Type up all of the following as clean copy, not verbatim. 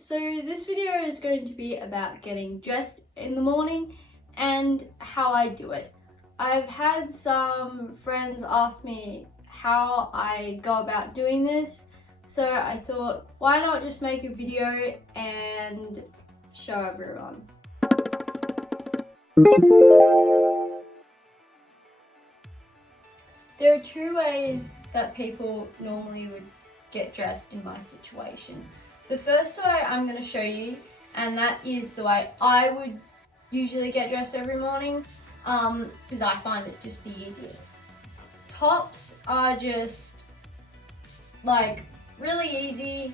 So this video is going to be about getting dressed in the morning and how I do it. I've had some friends ask me how I go about doing this, so I thought, why not just make a video and show everyone. There are two ways that people normally would get dressed in my situation. The first way I'm going to show you, and that is the way I would usually get dressed every morning, because I find it just the easiest. Tops are just like really easy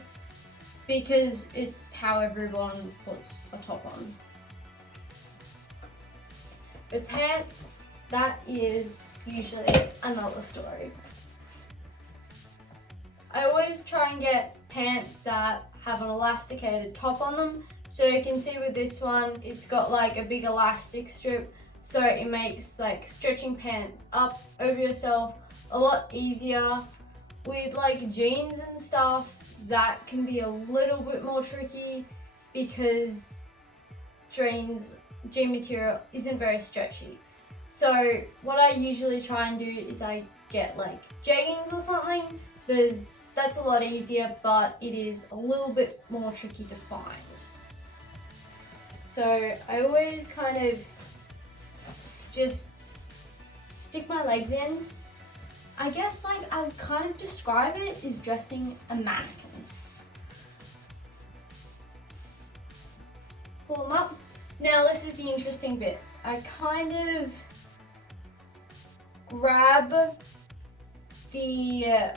because it's how everyone puts a top on. But pants, that is usually another story. I always try and get pants that have an elasticated top on them. So you can see with this one, it's got like a big elastic strip, so it makes like stretching pants up over yourself a lot easier. With like jeans and stuff, that can be a little bit more tricky because jean material isn't very stretchy. So what I usually try and do is I get like jeggings or something, because that's a lot easier, but it is a little bit more tricky to find. So I always kind of just stick my legs in. I guess like I would kind of describe it as dressing a mannequin. Pull them up. Now this is the interesting bit. I kind of grab the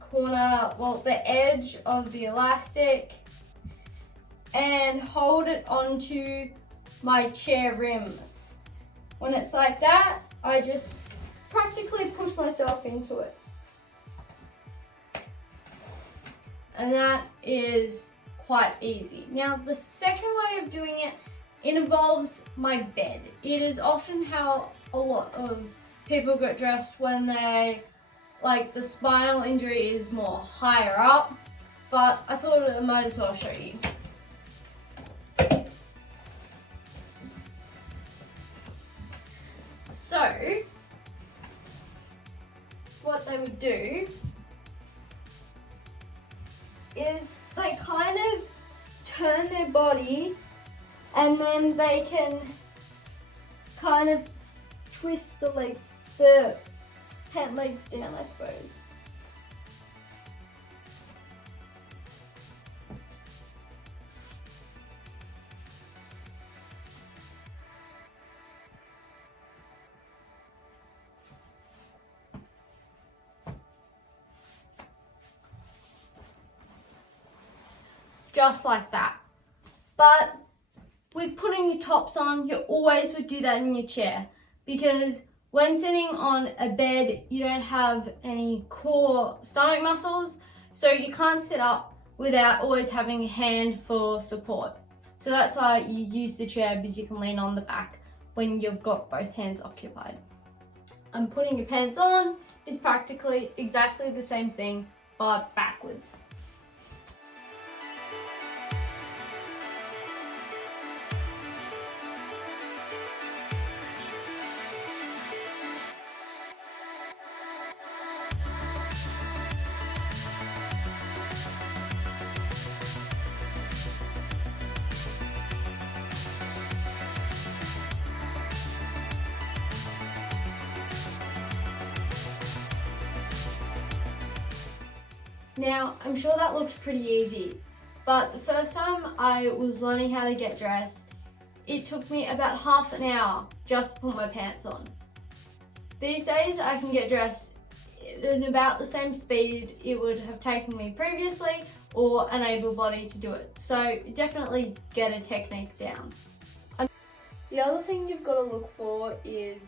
corner, well, the edge of the elastic and hold it onto my chair rims. When it's like that, I just practically push myself into it. And that is quite easy. Now, the second way of doing it, it involves my bed. It is often how a lot of people get dressed when they, like, the spinal injury is more higher up, but I thought I might as well show you. So, what they would do is they kind of turn their body and then they can kind of twist the pant legs down, I suppose. Just like that. But with putting your tops on, you always would do that in your chair, because when sitting on a bed, you don't have any core stomach muscles, so you can't sit up without always having a hand for support. So that's why you use the chair, because you can lean on the back when you've got both hands occupied. And putting your pants on is practically exactly the same thing, but backwards. Now, I'm sure that looked pretty easy, but the first time I was learning how to get dressed, it took me about half an hour just to put my pants on. These days, I can get dressed at about the same speed it would have taken me previously, or an able body to do it. So definitely get a technique down. The other thing you've got to look for is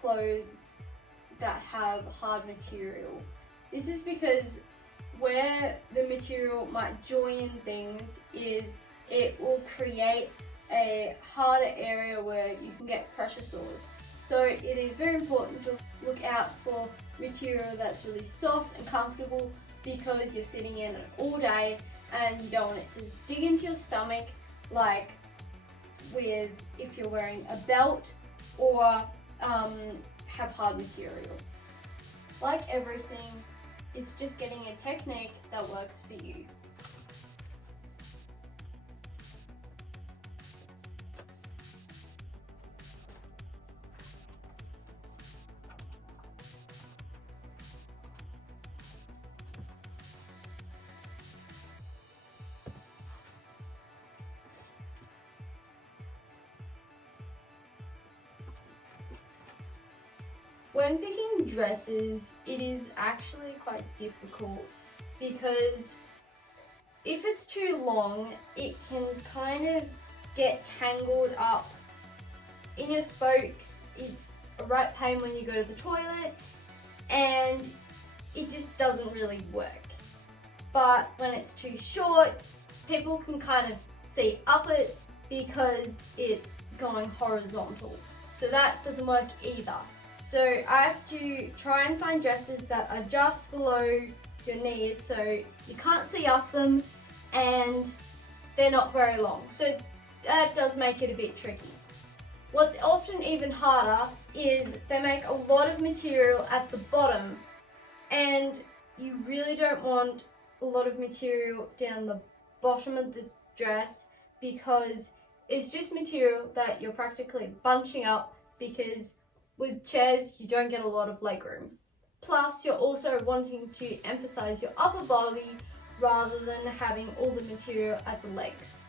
clothes that have hard material. This is because where the material might join things is it will create a harder area where you can get pressure sores. So it is very important to look out for material that's really soft and comfortable, because you're sitting in it all day and you don't want it to dig into your stomach like with if you're wearing a belt or have hard material. Like everything, it's just getting a technique that works for you. When picking dresses, it is actually quite difficult because if it's too long, it can kind of get tangled up in your spokes. It's a right pain when you go to the toilet and it just doesn't really work. But when it's too short, people can kind of see up it because it's going horizontal. So that doesn't work either. So I have to try and find dresses that are just below your knees so you can't see up them and they're not very long. So that does make it a bit tricky. What's often even harder is they make a lot of material at the bottom and you really don't want a lot of material down the bottom of this dress because it's just material that you're practically bunching up because with chairs, you don't get a lot of legroom. Plus, you're also wanting to emphasize your upper body rather than having all the material at the legs.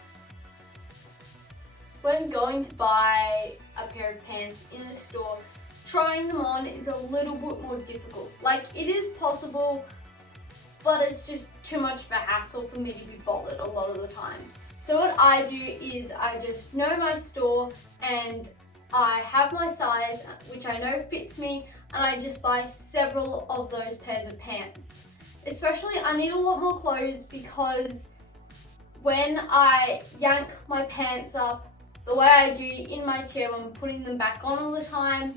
When going to buy a pair of pants in a store, trying them on is a little bit more difficult. Like, it is possible, but it's just too much of a hassle for me to be bothered a lot of the time. So what I do is I just know my store and I have my size, which I know fits me, and I just buy several of those pairs of pants. Especially, I need a lot more clothes because when I yank my pants up, the way I do in my chair when putting them back on all the time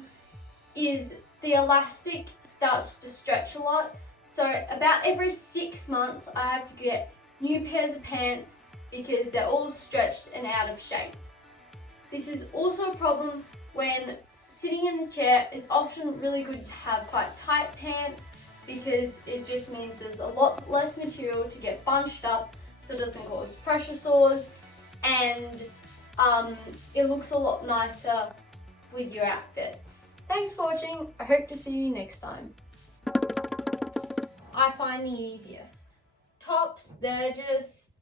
is the elastic starts to stretch a lot. So about every 6 months, I have to get new pairs of pants because they're all stretched and out of shape. This is also a problem when sitting in the chair. It's often really good to have quite tight pants because it just means there's a lot less material to get bunched up so it doesn't cause pressure sores and it looks a lot nicer with your outfit. Thanks for watching. I hope to see you next time. I find the easiest. Tops, they're just